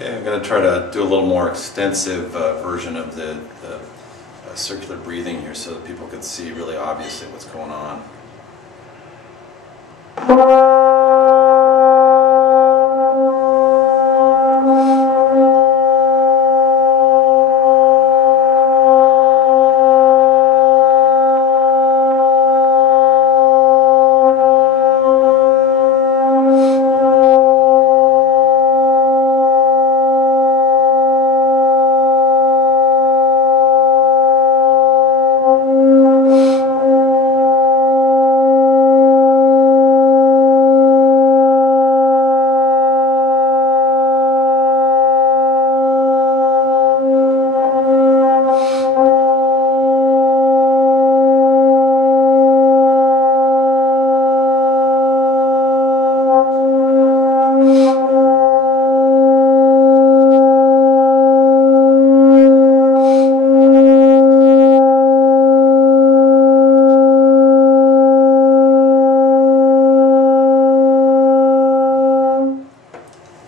Okay, I'm going to try to do a little more extensive version of the circular breathing here so that people can see really obviously what's going on.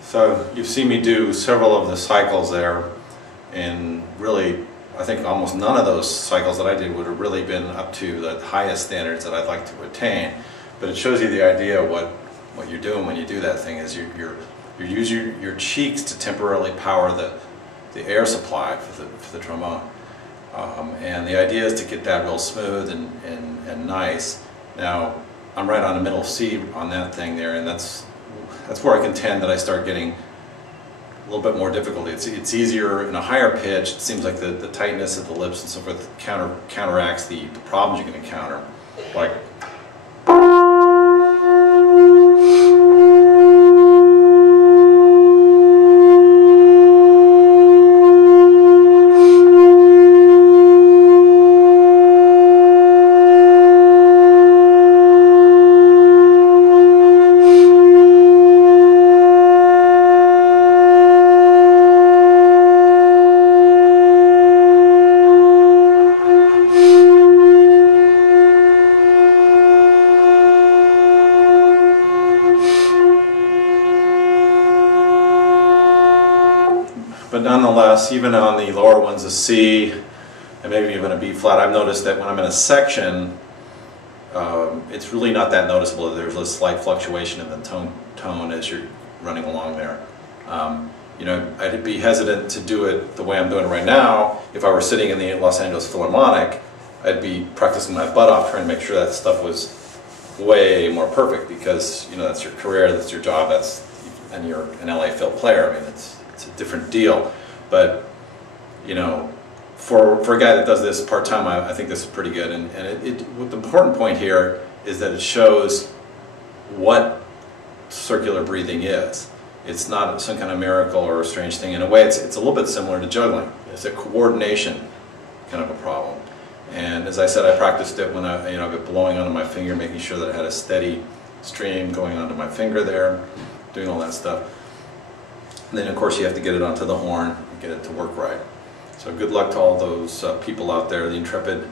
So you've seen me do several of the cycles there, and really I think almost none of those cycles that I did would have really been up to the highest standards that I'd like to attain. But it shows you the idea of what you're doing when you do that thing is you're using your cheeks to temporarily power the air supply for the trombone. And the idea is to get that real smooth and nice. Now I'm right on the middle C on that thing there, and that's where I contend that I start getting a little bit more difficulty. It's easier in a higher pitch. It seems like the tightness of the lips and so forth counteracts the problems you can encounter. Like but nonetheless, even on the lower ones, a C, and maybe even a B flat, I've noticed that when I'm in a section, it's really not that noticeable. There's a slight fluctuation in the tone as you're running along there. You know, I'd be hesitant to do it the way I'm doing it right now. If I were sitting in the Los Angeles Philharmonic, I'd be practicing my butt off trying to make sure that stuff was way more perfect, because you know that's your career, that's your job, and you're an LA Phil player. I mean, it's a different deal. But you know, for a guy that does this part-time, I think this is pretty good. And the important point here is that it shows what circular breathing is. It's not some kind of miracle or a strange thing. In a way, it's a little bit similar to juggling. It's a coordination kind of a problem. And as I said, I practiced it when I've been blowing onto my finger, making sure that I had a steady stream going onto my finger there, doing all that stuff. And then of course you have to get it onto the horn and get it to work right. So good luck to all those people out there, the intrepid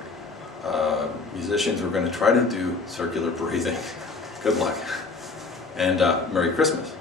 musicians who are going to try to do circular breathing. Good luck. And Merry Christmas.